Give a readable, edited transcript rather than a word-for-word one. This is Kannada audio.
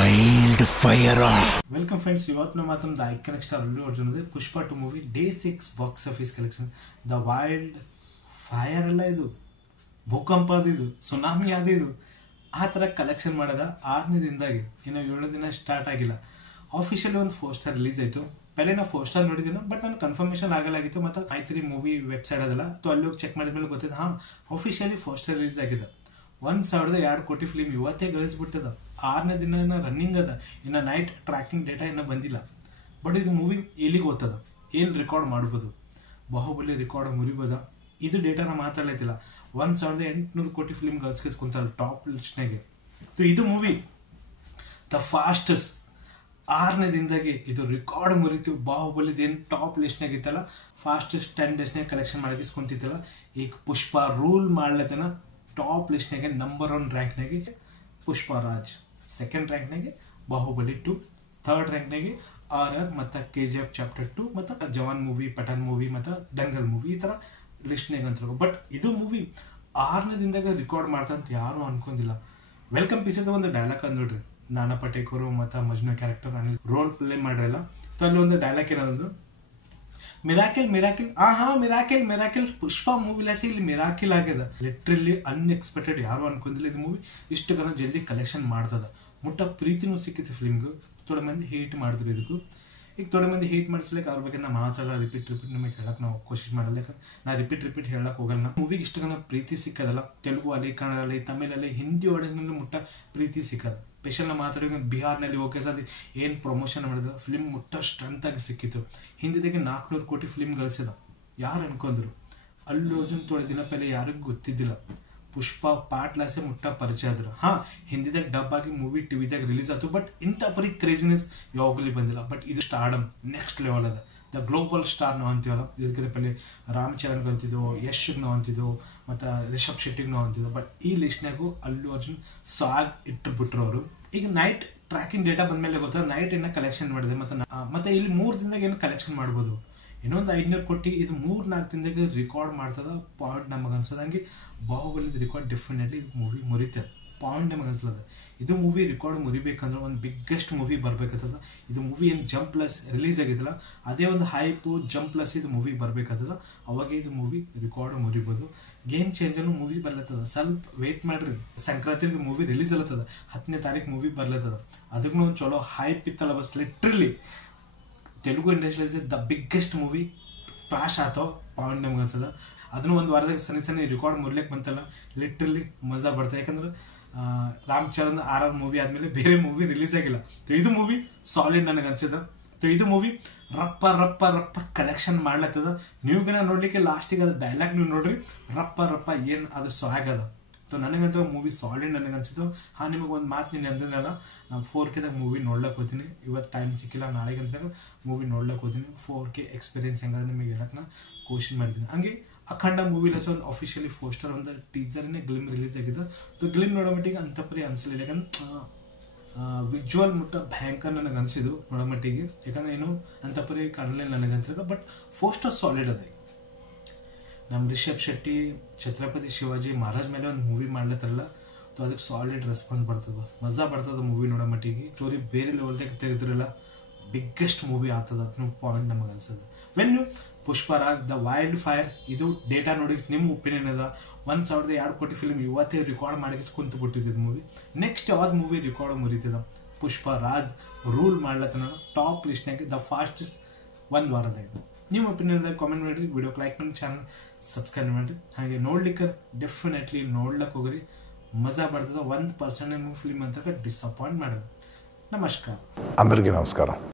Wild fire. ವೆಲ್ಕಮ್ ಫ್ರೆಂಡ್ಸ್, ಇವತ್ತು ನಮ್ಮ ಮಾತನ್ನು the iconic star Allu Arjun Pushpa 2 movie day 6 box office collection. The wild fire ಅಲ್ಲ, ಇದು ಭೂಕಂಪ, ಅದು ಸುನಾಮಿ, ಇದು ಆ ಥರ ಕಲೆಕ್ಷನ್ ಮಾಡೋದ 6ನೇ ದಿನದಾಗಿ. ಇನ್ನು 7 ದಿನ ಸ್ಟಾರ್ಟ್ ಆಗಿಲ್ಲ. ಆಫಿಷಿಯಲಿ ಒಂದು 4 ಸ್ಟಾರ್ ರಿಲೀಸ್ ಆಯಿತು. ಪೆಲೆ ನಾವು 4 ಸ್ಟಾರ್ ನೋಡಿದ್ದೀನ, ಬಟ್ ನಾನು ಕನ್ಫರ್ಮೇಷನ್ ಆಗಲಾಗಿತ್ತು. ಮತ್ತು ಐ3 ಮೂವಿ ವೆಬ್ಸೈಟ್ ಅದಲ್ಲ, ಅಲ್ಲಿ ಹೋಗಿ ಚೆಕ್ ಮಾಡಿದ್ಮೇಲೆ ಗೊತ್ತಿದ್ದು ಆಫಿಷಿಯಲಿ 4 ಸ್ಟಾರ್ ರಿಲೀಸ್ ಆಗಿದೆ. 1,200 ಕೋಟಿ ಫಿಲ್ಮ್ ಇವತ್ತೇ ಗಳಿಸ್ಬಿಟ್ಟದ. 6ನೇ ದಿನ ರನ್ನಿಂಗ್ ಅದ. ಇನ್ನು ನೈಟ್ ಟ್ರ್ಯಾಕಿಂಗ್ ಡೇಟಾ ಇನ್ನೂ ಬಂದಿಲ್ಲ. ಬಟ್ ಇದು ಮೂವಿ ಎಲ್ಲಿಗೆ ಓದ್ತದ, ಏನು ರೆಕಾರ್ಡ್ ಮಾಡ್ಬೋದು, ಬಾಹುಬಲಿ ರೆಕಾರ್ಡ್ ಮುರಿಬೋದ, ಇದು ಡೇಟಾನ ಮಾತಾಡ್ಲೈತಿಲ್ಲ. 1,800 ಕೋಟಿ ಫಿಲ್ಮ್ ಗಳಿಸ್ಕೊಂತಲ್ಲ ಟಾಪ್ ಲಿಸ್ಟ್ನಾಗೆ. ಇದು ಮೂವಿ ದ ಫಾಸ್ಟೆಸ್ಟ್ 6ನೇ ದಿನದಾಗೆ ಇದು ರೆಕಾರ್ಡ್ ಮುರಿತು. ಬಾಹುಬಲಿದ ಏನು ಟಾಪ್ ಲಿಸ್ಟ್ನಾಗ ಇತ್ತಲ್ಲ, ಫಾಸ್ಟೆಸ್ಟ್ 10 ಡೇಸ್ನಾಗ ಕಲೆಕ್ಷನ್ ಮಾಡಿಸ್ಕೊಂತಿತ್ತಲ್ಲ, ಈಗ ಪುಷ್ಪ ರೂಲ್ ಮಾಡ್ಲತ್ತನ. ಟಾಪ್ ಲಿಸ್ಟ್ನಾಗೆ ನಂಬರ್ 1 ರ್ಯಾಂಕ್ನಾಗೆ ಪುಷ್ಪರಾಜ್, 2nd ರ್ಯಾಂಕ್ನಾಗೆ ಬಾಹುಬಲಿ 2, 3rd ರ್ಯಾಂಕ್ನಾಗೆ RR ಮತ್ತು KGF ಚಾಪ್ಟರ್ 2 ಮತ್ತು ಜವಾನ್ ಮೂವಿ, ಪಠಾನ್ ಮೂವಿ ಮತ್ತು ದಂಗಲ್ ಮೂವಿ, ಈ ಥರ ಲಿಸ್ಟ್ನಾಗ ಅಂತ. ಬಟ್ ಇದು ಮೂವಿ 6ನೇ ದಿನದಾಗ ರೆಕಾರ್ಡ್ ಮಾಡ್ತಂತ ಯಾರು ಅನ್ಕೊಂಡಿಲ್ಲ. ವೆಲ್ಕಮ್ ಪಿಕ್ಚರ್ದ ಒಂದು ಡೈಲಾಗ್ ಅಂದ್ ನೋಡ್ರಿ, ನಾನಾ ಪಟೇಕರು ಮತ್ತು ಮಜ್ನು ಕ್ಯಾರೆಕ್ಟರ್ ರೋಲ್ ಪ್ಲೇ ಮಾಡ್ರಲ್ಲ. ಅಲ್ಲಿ ಒಂದು ಡೈಲಾಗ್ ಏನದು, ಮಿರಾಕಿಲ್ ಮಿರಾಕಿಲ್, ಮಿರಾಕಿಲ್ ಮಿರಾಕಿಲ್. ಪುಷ್ಪ ಮೂವಿಲಾಸಿ ಇಲ್ಲಿ ಮಿರಾಕಿಲ್ ಆಗ್ಯದ. ಲಿಟ್ರಲಿ ಅನ್ಎಕ್ಸ್ಪೆಕ್ಟೆಡ್, ಯಾರು ಅನ್ಕೊಂಡಿಲ್ಲ ಇದು ಮೂವಿ ಇಷ್ಟು ಗನ ಜಲ್ದಿ ಕಲೆಕ್ಷನ್ ಮಾಡ್ತದ. ಮುಟ್ಟ ಪ್ರೀತಿನೂ ಸಿಕ್ಕಿತ್ತು ಫಿಲ್ಮ್ಗೂ. ಥೋಡೆ ಮಂದಿ ಹೇಟ್ ಮಾಡಿದ್ರು ಇದಕ್ಕೂ. ಈಗ ಥೋಡೆ ಮಂದಿ ಹೇಟ್ ಮಾಡಿಸ್ಲಿಕ್ಕೆ ಅವ್ರ ಬಗ್ಗೆ ನಾ ಮಾತಾಡಲ್ಲ, ರಿಪೀಟ್ ನಿಮಗೆ ಹೇಳಕ್ಕೆ ನಾವು ಕೋಶಿಶ್ ಮಾಡಲ್ಲ. ಯಾಕಂದ್ರೆ ನಾ ರಿಪೀಟ್ ಹೇಳಕ್ಕೆ ಹೋಗಲ್ಲ. ಮೂವಿಗೆ ಇಷ್ಟು ಗನ ಪ್ರೀತಿ ಸಿಕ್ಕದಲ್ಲ. ತೆಲುಗು ಅಲ್ಲಿ, ಕನ್ನಡ ಅಲ್ಲಿ, ತಮಿಳಲ್ಲಿ, ಹಿಂದಿ ಆಡಿಯನ್ಸ್ನಲ್ಲಿ ಮುಟ್ಟ ಪ್ರೀತಿ ಸಿಕ್ಕದ. ಸ್ಪೆಷಲ್ ನಾ ಮಾತಾಡಿ ಬಿಹಾರ್ನಲ್ಲಿ ಓಕೆ ಸರ್ ಏನು ಪ್ರಮೋಷನ್ ಮಾಡಿದ್ರು, ಫಿಲ್ಮ್ ಮುಟ್ಟ ಸ್ಟ್ರೆಂತ್ ಆಗಿ ಸಿಕ್ಕಿತ್ತು. ಹಿಂದಿದಾಗೆ 400 ಕೋಟಿ ಫಿಲ್ಮ್ ಗಳಿಸಿದ. ಯಾರು ಅನ್ಕೊಂಡ್ರು? ಅಲ್ಲು ಅರ್ಜುನ್ ಥೋಡೆ ದಿನ ಪೆಲೆ ಯಾರಿಗೂ ಗೊತ್ತಿದ್ದಿಲ್ಲ. ಪುಷ್ಪ ಪಾಟ್ಲಾಸೆ ಮುಟ್ಟ ಪರಿಚಯ ಆದ್ರು. ಹಿಂದಿದಾಗ ಡಬ್ ಆಗಿ ಮೂವಿ ಟಿವಿದಾಗ ರಿಲೀಸ್ ಆಯ್ತು. ಬಟ್ ಇಂಥ ಪರಿ ಕ್ರೇಜಿನೆಸ್ ಯಾವಾಗಲೂ ಬಂದಿಲ್ಲ. ಬಟ್ ಇದು ಸ್ಟಾರ್ಡಮ್ ನೆಕ್ಸ್ಟ್ ಲೆವೆಲ್ ಅದ. ದ ಗ್ಲೋಬಲ್ ಸ್ಟಾರ್ ನಾವು ಅಂತೀವಲ್ಲ, ಇದಕ್ಕೆ ಪೆಲೆ ರಾಮ್ ಚರಣ್ಗೆ ಅಂತಿದ್ದೆವು, ಯಶ್ಗೆ ನಾವು ಅಂತಿದ್ದೆವು, ಮತ್ತು ರಿಷಬ್ ಶೆಟ್ಟಿಗೆ ನಾವು ಅಂತಿದ್ದೆವು. ಬಟ್ ಈ ಲಿಸ್ಟ್ನಾಗೂ ಅಲ್ಲು ಅರ್ಜುನ್ ಸಾಗ್ ಇಟ್ಟುಬಿಟ್ರು ಅವರು. ಈಗ ನೈಟ್ ಟ್ರ್ಯಾಕಿಂಗ್ ಡೇಟಾ ಬಂದಮೇಲೆ ಗೊತ್ತಾಗ ನೈಟ್ ಏನೋ ಕಲೆಕ್ಷನ್ ಮಾಡಿದೆ. ಮತ್ತೆ ಇಲ್ಲಿ 3 ದಿನದಾಗ ಏನು ಕಲೆಕ್ಷನ್ ಮಾಡ್ಬೋದು, ಇನ್ನೊಂದು 500 ಕೋಟಿ. ಇದು 3-4 ದಿನದಾಗ ರೆಕಾರ್ಡ್ ಮಾಡ್ತದ. ಪಾಯಿಂಟ್ ನಮಗೆ ಅನ್ಸೋದಂಗೆ ಬಾಹುಬಲಿದ ರೆಕಾರ್ಡ್ ಡೆಫಿನೆಟ್ಲಿ ಇದು ಮೂವಿ ಮುರಿತದೆ. ಪಾಯಿಂಟ್ ನಮಗೆ ಅನ್ಸಲದ. ಇದು ಮೂವಿ ರೆಕಾರ್ಡ್ ಮುರಿಬೇಕಂದ್ರೆ ಒಂದು ಬಿಗ್ಗೆಸ್ಟ್ ಮೂವಿ ಬರ್ಬೇಕಾಗ್ತದ. ಇದು ಮೂವಿ ಏನು ಜಂಪ್ ಪ್ಲಸ್ ರಿಲೀಸ್ ಆಗಿದ್ದಲ್ಲ, ಅದೇ ಒಂದು ಹೈಪು ಜಂಪ್ ಪ್ಲಸ್ ಇದು ಮೂವಿ ಬರ್ಬೇಕಾಗ್ತದ. ಅವಾಗ ಇದು ಮೂವಿ ರೆಕಾರ್ಡ್ ಮುರಿಬೋದು. ಗೇಮ್ ಚೇಂಜರ್ನು ಮೂವಿ ಬರ್ಲತ್ತದ. ಸ್ವಲ್ಪ ವೇಟ್ ಮಾಡ್ರಿ, ಸಂಕ್ರಾಂತಿಗೆ ಮೂವಿ ರಿಲೀಸ್ ಅಲ್ಲತ್ತದ. 10ನೇ ತಾರೀಕು ಮೂವಿ ಬರ್ಲತ್ತದ. ಅದಕ್ಕೂ ಒಂದು ಚಲೋ ಹೈಪ್ ಇತ್ತಲ್ಲ. Bus literally Telugu industries the biggest movie clash ಆತವ. ಪಾಯಿಂಟ್ ನಮ್ಗೆ ಅನ್ಸದ. ಅದನ್ನು ಒಂದು ವಾರದಾಗ ಸಣ್ಣ ರೆಕಾರ್ಡ್ ಮುರ್ಲಿಕ್ಕೆ ಬಂತಲ್ಲ, ಲಿಟ್ರಲಿ ಮಜಾ ಬರ್ತದೆ. ಯಾಕಂದ್ರೆ ರಾಮ್ ಚರಣ್ RR ಮೂವಿ ಆದ್ಮೇಲೆ ಬೇರೆ ಮೂವಿ ರಿಲೀಸ್ ಆಗಿಲ್ಲ. ಇದು ಮೂವಿ ಸಾಲಿಡ್ ನನಗೆ ಅನ್ಸಿದ. ಇದು ಮೂವಿ ರಪ್ಪ ರಪ್ಪ ರಪ್ಪ ಕಲೆಕ್ಷನ್ ಮಾಡ್ಲತ್ತದ. ನೀವುಗಿನ ನೋಡ್ಲಿಕ್ಕೆ ಲಾಸ್ಟಿಗೆ ಅದು ಡೈಲಾಗ್ ನೀವು ನೋಡ್ರಿ, ರಪ್ಪ ರಪ್ಪ ಏನು ಅದು ಸ್ವಾಗ್ ಅದ. ನನಗಂತ ಮೂವಿ ಸಾಲಿಡ್ ನನಗೆ ಅನ್ಸಿತ್ತು. ನಿಮಗೆ ಒಂದು ಮಾತು ನೀನು ಅಂದಿನಲ್ಲ, ನಾನು 4Kದಾಗ ಮೂವಿ ನೋಡ್ಲಕ್ಕೆ ಹೋಗ್ತೀನಿ. ಇವತ್ತು ಟೈಮ್ ಸಿಕ್ಕಿಲ್ಲ, ನಾಳೆಗಂತ ಮೂವಿ ನೋಡ್ಲಕ್ಕೆ ಹೋಗ್ತೀನಿ. 4K ಎಕ್ಸ್ಪೀರಿಯನ್ಸ್ ಹೆಂಗಾದ್ರೆ ನಿಮಗೆ ಹೇಳಕ್ಕೆ ನಾ ಕೋಶಿಶ್ ಮಾಡಿದ್ದೀನಿ. ಹಂಗೆ ಅಖಂಡ ಮೂವಿಲಸ ಒಂದು ಅಫಿಷಿಯಲಿ 4 ಸ್ಟಾರ್ ಒಂದು ಟೀಸರ್ನೇ ಗ್ಲಿಮ್ ರಿಲೀಸ್ ಆಗಿದೆ. ಗ್ಲಿಮ್ ನೋಡೋ ಮಟ್ಟಿಗೆ ಅಂಥ ಪರಿ ಅನಿಸಲಿಲ್ಲ. ಯಾಕಂದ್ರೆ ವಿಜುವಲ್ ಮುಟ್ಟ ಭಯಂಕರ ನನಗೆ ಅನಿಸಿದ್ದು ನೋಡೋ ಮಟ್ಟಿಗೆ. ಯಾಕಂದ್ರೆ ಏನು ಅಂಥ ಪರಿ ಕಾಣಲಿಲ್ಲ ನನಗೆ ಅನ್ಸಿಲ್ಲ. ಬಟ್ 4 ಸ್ಟಾರ್ ಸಾಲಿಡ್ ಅದ. ನಮ್ಮ ರಿಷಬ್ ಶೆಟ್ಟಿ ಛತ್ರಪತಿ ಶಿವಾಜಿ ಮಹಾರಾಜ್ ಮೇಲೆ ಒಂದು ಮೂವಿ ಮಾಡ್ಲತ್ತಾರಲ್ಲ, ಅದಕ್ಕೆ ಸಾಲಿಡ್ ರೆಸ್ಪಾನ್ಸ್ ಬರ್ತದ, ಮಜಾ ಬರ್ತದ ಮೂವಿ ನೋಡೋ ಮಟ್ಟಿಗೆ. ಸ್ಟೋರಿ ಬೇರೆ ಲೆವೆಲ್ದಾಗ ತೆಗೆದ್ರಲ್ಲ, ಬಿಗ್ಗೆಸ್ಟ್ ಮೂವಿ ಆಗ್ತದ ಅನ್ನೋ ಪಾಯಿಂಟ್ ನಮಗೆ ಅನ್ಸದ. When you Pushparaj the wild fire, ಇದು ಡೇಟಾ ನೋಡಿ ನಿಮ್ಮ ಒಪಿನಿಯನ್ ಅದ. 1,200 ಕೋಟಿ ಫಿಲ್ಮ್ ಇವತ್ತೇ ರೆಕಾರ್ಡ್ ಮಾಡಿಸ್ಕೊಂತು ಬಿಟ್ಟಿದ್ದು ಮೂವಿ. ನೆಕ್ಸ್ಟ್ ಯಾವ್ದು ಮೂವಿ ರೆಕಾರ್ಡ್ ಮುರಿತದ? ಪುಷ್ಪರಾಜ್ ರೂಲ್ ಮಾಡ್ಲತ್ತನ ಟಾಪ್ ಲಿಸ್ಟ್ನಾಗೆ ದ ಫಾಸ್ಟೆಸ್ಟ್ 1 ವಾರದಾಗ. ನಿಮ್ಮ ಒಪಿನಿಯನ್ದಾಗ ಕಾಮೆಂಟ್ ಮಾಡಿರಿ. ವಿಡಿಯೋಕ್ಕೆ ಲೈಕ್ ಮಾಡಿ, ಚಾನಲ್ ಸಬ್ಸ್ಕ್ರೈಬ್ ಮಾಡಿರಿ. ಹಾಗೆ ನೋಡ್ಲಿಕ್ಕೆ ಡೆಫಿನೆಟ್ಲಿ ನೋಡ್ಲಕ್ಕೆ ಹೋಗ್ರಿ, ಮಜಾ ಬರ್ತದ. 1% ಫಿಲ್ಮ್ ಅಂತ ಡಿಸಪಾಯಿಂಟ್ ಮಾಡೋದು. ನಮಸ್ಕಾರ, అందరికీ నమస్కారం.